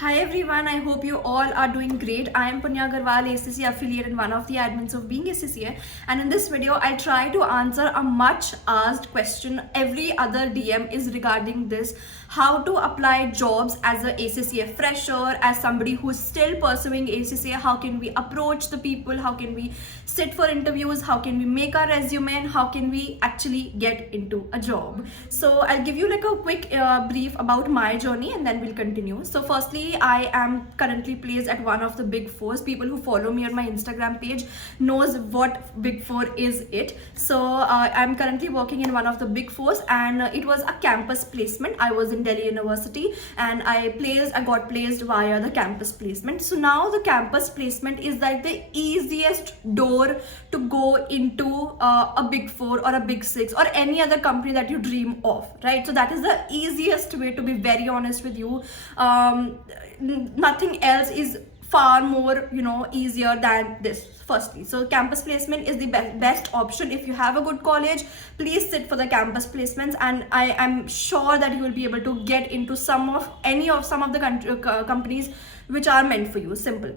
Hi everyone, I hope you all are doing great. I am Punya Aggarwal, ACCA affiliate and one of the admins of Being ACCA. And in this video, I'll try to answer a much asked question. Every other DM is regarding this. How to apply jobs as a ACCA fresher, as somebody who's still pursuing ACCA. How can we approach the people? How can we sit for interviews? How can we make our resume? And how can we actually get into a job? So I'll give you like a quick brief about my journey and then we'll continue. So firstly, I am currently placed at one of the big fours. People who follow me on my Instagram page knows what big four is it. So I'm currently working in one of the big fours, and it was a campus placement. I was in Delhi University and I got placed via the campus placement. So now the campus placement is like the easiest door to go into a big four or a big six or any other company that you dream of, right? So that is the easiest way, to be very honest with you. Nothing else is far more easier than this. Firstly, so campus placement is the best option. If you have a good college, please sit for the campus placements, and I am sure that you will be able to get into some of the companies which are meant for you. Simple.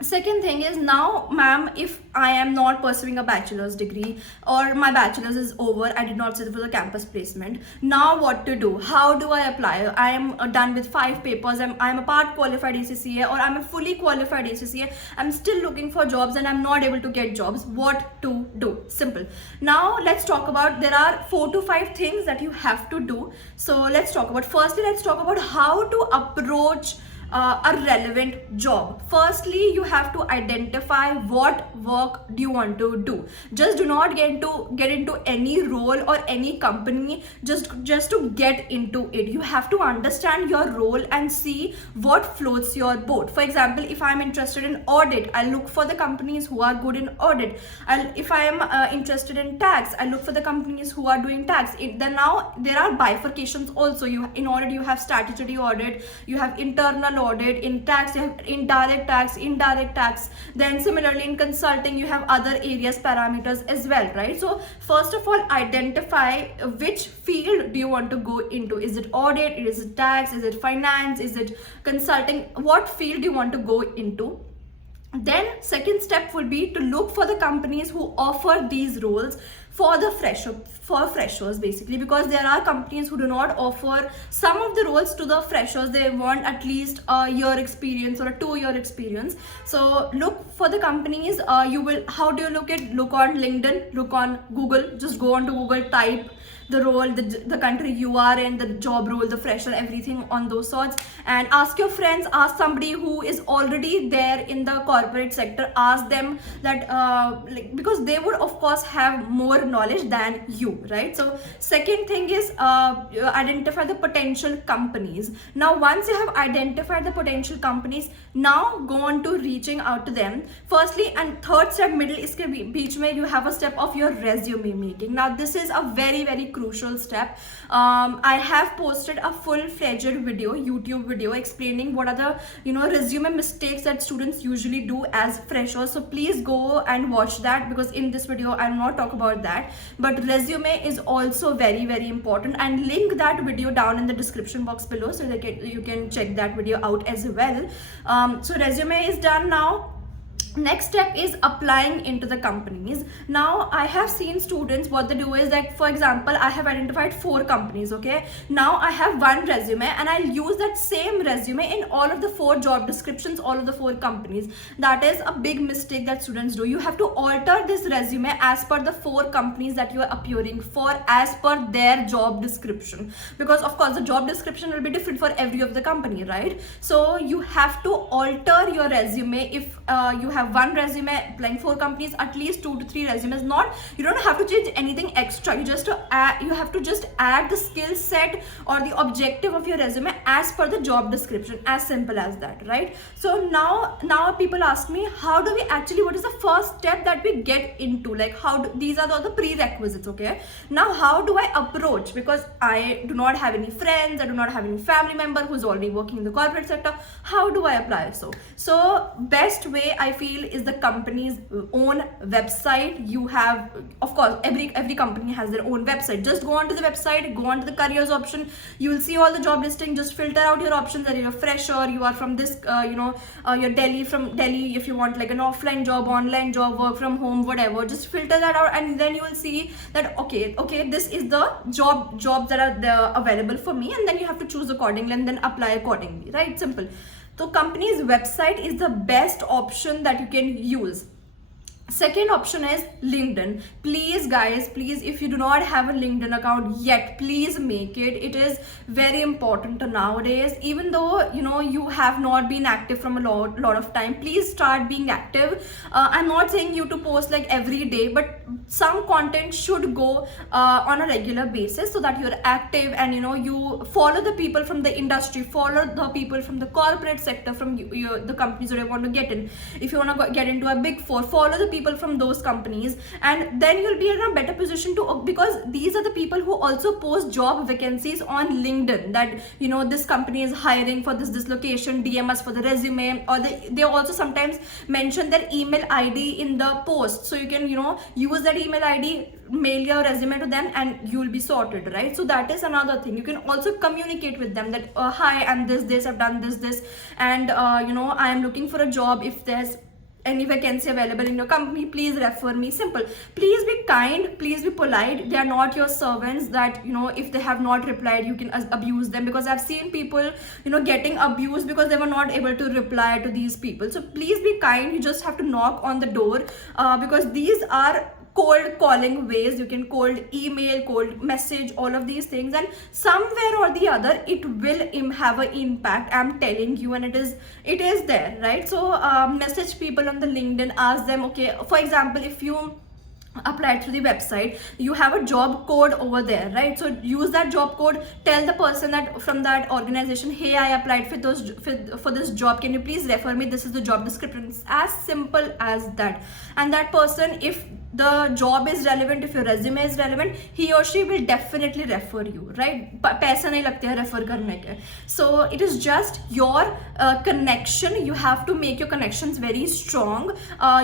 Second thing is, now ma'am, if I am not pursuing a bachelor's degree or my bachelor's is over, I did not sit for the campus placement, now what to do? How do I apply? I am done with 5 papers, I'm a part qualified ACCA or I'm a fully qualified ACCA, I'm still looking for jobs and I'm not able to get jobs. What to do? Simple. Now let's talk about, there are 4 to 5 things that you have to do. So let's talk about, firstly let's talk about how to approach a relevant job. Firstly, you have to identify what work do you want to do. Just do not get into any role or any company just to get into it. You have to understand your role and see what floats your boat. For example, if I'm interested in audit, I'll look for the companies who are good in audit. If I am interested in tax, I look for the companies who are doing tax. Then now there are bifurcations also. In audit you have statutory audit, you have internal audit. In tax you have indirect tax. Then similarly in consulting you have other areas, parameters as well, right? So first of all, identify which field do you want to go into. Is it audit, is it tax, is it finance, is it consulting? What field do you want to go into? Then second step would be to look for the companies who offer these roles for freshers basically, because there are companies who do not offer some of the roles to the freshers. They want at least a year experience or a 2-year experience. So look for the companies. How do you look on LinkedIn, look on Google, just go on to Google, type the role, the country you are in, the job role, the fresher, everything on those sorts, and ask your friends, ask somebody who is already there in the corporate sector, ask them that because they would of course have more knowledge than you, right? So second thing is identify the potential companies. Now once you have identified the potential companies, now go on to reaching out to them. Firstly, and third step, middle iske beech mein, you have a step of your resume making. Now this is a very crucial step. I have posted a full-fledged YouTube video explaining what are the resume mistakes that students usually do as freshers. So please go and watch that, because in this video I will not talk about that, but resume is also very important, and link that video down in the description box below so that you can check that video out as well. So resume is done now. Next step is applying into the companies. Now I have seen students, what they do is that, for example, I have identified 4 companies, okay? Now I have one resume and I'll use that same resume in all of the 4 job descriptions, all of the 4 companies. That is a big mistake that students do. You have to alter this resume as per the 4 companies that you are appearing for, as per their job description, because of course the job description will be different for every of the company, right? So you have to alter your resume. If you have one resume applying 4 companies, at least 2 to 3 resumes. You don't have to change anything extra. You have to just add the skill set or the objective of your resume as per the job description. As simple as that, right? So now people ask me, what is the first step that we get into? Like these are the prerequisites, okay? Now how do I approach? Because I do not have any friends, I do not have any family member who's already working in the corporate sector. How do I apply? So best way I feel feel is the company's own website. You have, of course, every company has their own website. Just go onto the website, go onto the careers option, you will see all the job listing. Just filter out your options, that you're a fresher, you are from this you're from Delhi, if you want like an offline job, online job, work from home, whatever, just filter that out, and then you will see that okay, this is the jobs that are there available for me, and then you have to choose accordingly and then apply accordingly, right? Simple. So company's website is the best option that you can use. Second option is LinkedIn. Please guys, please, if you do not have a LinkedIn account yet, please make it. It is very important nowadays. Even though you have not been active from a lot of time, please start being active. I'm not saying you to post like every day, but some content should go on a regular basis, so that you're active and you follow the people from the industry, follow the people from the corporate sector, from the companies that you want to get in. If you want to get into a big four, follow the people from those companies, and then you'll be in a better position to, because these are the people who also post job vacancies on LinkedIn, that this company is hiring for this location, DM us for the resume, or they also sometimes mention their email ID in the post, so you can use that email ID, mail your resume to them, and you will be sorted, right? So that is another thing. You can also communicate with them that hi, I'm this, I've done this, and I am looking for a job. If there's any vacancy available in your company, please refer me. Simple. Please be kind, please be polite. They are not your servants that if they have not replied, you can abuse them, because I've seen people getting abused because they were not able to reply to these people. So please be kind. You just have to knock on the door, because these are cold calling ways. You can cold email, cold message, all of these things, and somewhere or the other it will have an impact, I'm telling you, and it is there, right? So message people on the LinkedIn, ask them, okay, for example, if you applied through the website, you have a job code over there, right? So use that job code, tell the person that from that organization, hey, I applied for this job, can you please refer me, this is the job description. It's as simple as that. And that person, if the job is relevant, if your resume is relevant, he or she will definitely refer you, right? पैसा नहीं लगता है refer करने के. So it is just your connection. You have to make your connections very strong.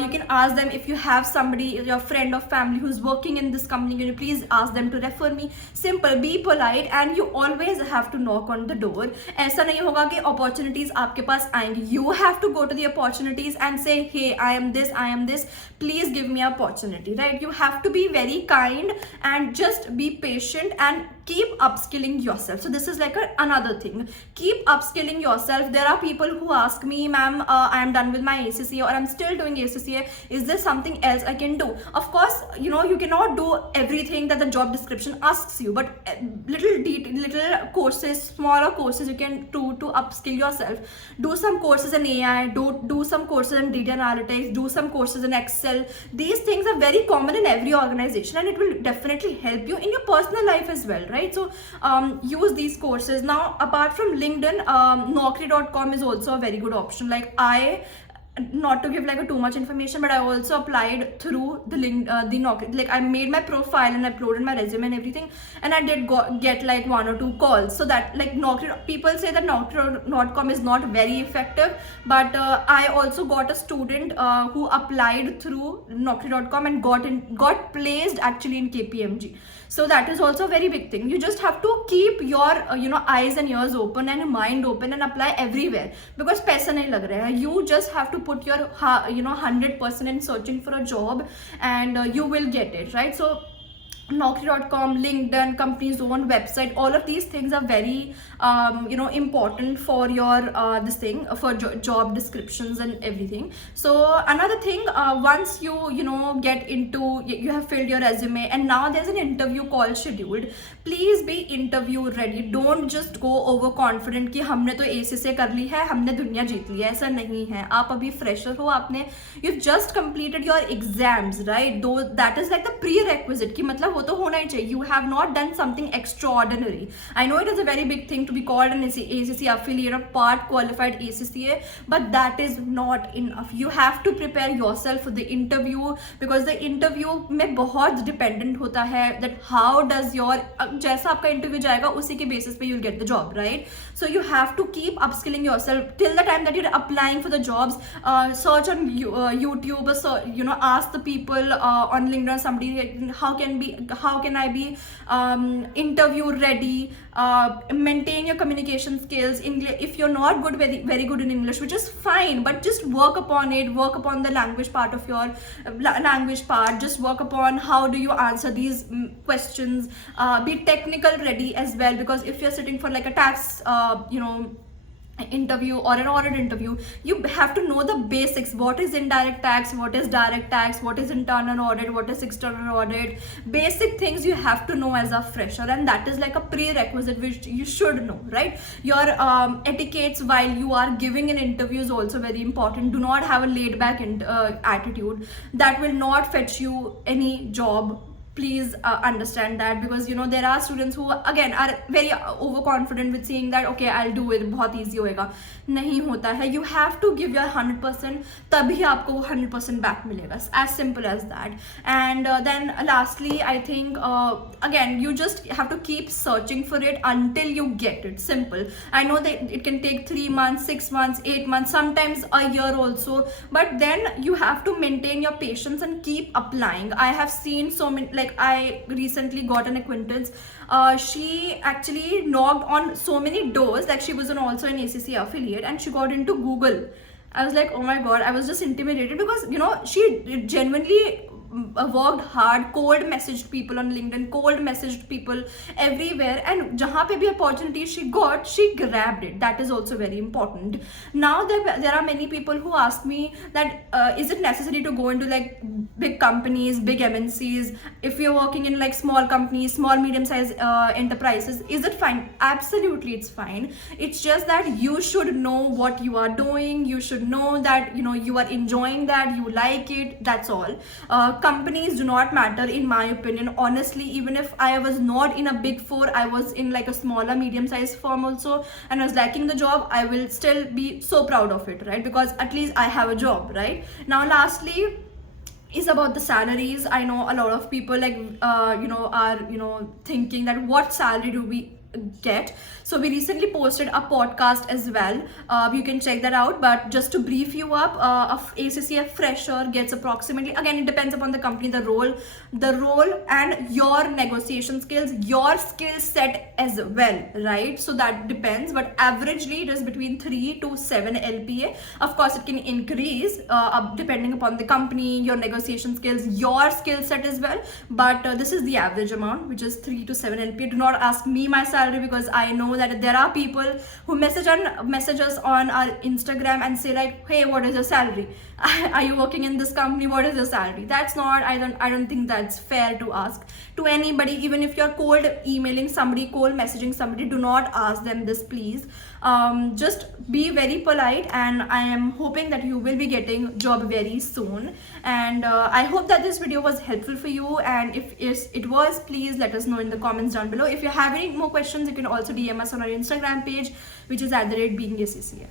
You can ask them, if you have somebody, your friend or family who's working in this company, can you please ask them to refer me. Simple. Be polite, and you always have to knock on the door. ऐसा नहीं होगा कि opportunities आपके पास आएंगी. You have to go to the opportunities and say, hey, I am this, please give me opportunity, right? You have to be very kind and just be patient and keep upskilling yourself. So this is like another thing. Keep upskilling yourself. There are people who ask me, ma'am, I am done with my ACCA, or I'm still doing ACCA. Is there something else I can do? Of course, you cannot do everything that the job description asks you, but little courses, smaller courses you can do to upskill yourself. Do some courses in AI, do some courses in data analytics, do some courses in Excel. These things are very common in every organization, and it will definitely help you in your personal life as well, right? So use these courses. Now, apart from LinkedIn, Naukri.com is also a very good option. Like not to give like too much information, but I also applied through the Naukri. Like I made my profile and uploaded my resume and everything, and I did get like 1 or 2 calls. So that like Naukri, people say that Naukri.com is not very effective, but I also got a student who applied through Naukri.com and got placed actually in KPMG. So that is also a very big thing. You just have to keep your eyes and ears open and your mind open and apply everywhere, because paisa nahi lag raha hai. You just have to put your 100% in searching for a job, and you will get it, right? So Naukri.com, LinkedIn, company's own website, all of these things are very important for your for job descriptions and everything. So another thing, once you get into, you have filled your resume and now there's an interview call scheduled, please be interview ready. Don't just go overconfident कि हमने तो ACCA कर ली है, हमने दुनिया जीत ली है. ऐसा नहीं है. आप अभी fresher हो, you've just completed your exams, right? Though that is like the prerequisite कि मतलब वो तो होना ही चाहिए. You have not done something extraordinary. I know it is a very big thing to be called an ACCA affiliate or part qualified ACCA, but that is not enough. You have to prepare yourself for the interview, because the interview में बहुत dependent होता है that how does your जैसा आपका interview जाएगा उसी के basis पे you'll get the job, right? So you have to keep upskilling yourself till the time that you're applying for the jobs. Search on YouTube, so ask the people on LinkedIn, somebody, how can I be interview ready. Maintain your communication skills. English, if you're not very good in English, which is fine, but just work upon it. Work upon the language part of your language part. Just work upon how do you answer these questions. Be technical ready as well, because if you're sitting for like a tax interview or an audit interview, you have to know the basics. What is indirect tax, what is direct tax, what is internal audit, what is external audit. Basic things you have to know as a fresher, and that is like a prerequisite which you should know, right? Your etiquettes while you are giving an interview is also very important. Do not have a laid back attitude. That will not fetch you any job. Please understand that, because there are students who again are very overconfident with saying that okay, I'll do it, बहुत easy होएगा. नहीं होता है. You have to give your 100%, तभी आपको वो 100% back मिलेगा. As simple as that. And then lastly, I think again, you just have to keep searching for it until you get it. Simple. I know that it can take 3 months, 6 months, 8 months, sometimes a year also, but then you have to maintain your patience and keep applying. I have seen so many, like I recently got an acquaintance. She actually knocked on so many doors. Like she was also an ACCA affiliate, and she got into Google. I was like, oh my god, I was just intimidated, because she genuinely worked hard, cold messaged people on LinkedIn, cold messaged people everywhere, and jahan pe bhi opportunity she got, she grabbed it. That is also very important. Now there are many people who ask me that is it necessary to go into like big companies, big MNCs? If you're working in like small companies, small medium sized enterprises, is it fine? Absolutely, it's fine. It's just that you should know what you are doing. You should know that you are enjoying that, you like it. That's all. Companies do not matter, in my opinion. Honestly, even if I was not in a big four, I was in like a smaller medium sized firm also, and I was liking the job, I will still be so proud of it, right? Because at least I have a job, right? Now lastly is about the salaries. I know a lot of people like are thinking that what salary do we get. So we recently posted a podcast as well. You can check that out. But just to brief you up, a ACCA fresher gets approximately, again it depends upon the company, the role and your negotiation skills, your skill set as well, right? So that depends, but averagely it is between 3 to 7 LPA. Of course it can increase depending upon the company, your negotiation skills, your skill set as well, but this is the average amount, which is 3 to 7 LPA. Do not ask me my salary, because I know that there are people who message us on our Instagram and say like, hey, what is your salary? Are you working in this company? What is your salary? That's not, I don't think that's fair to ask to anybody. Even if you're cold emailing somebody, cold messaging somebody, do not ask them this, please. Just be very polite, and I am hoping that you will be getting job very soon. And I hope that this video was helpful for you, and if it was, please let us know in the comments down below. If you have any more questions, you can also DM us on our Instagram page, which is @beingacca.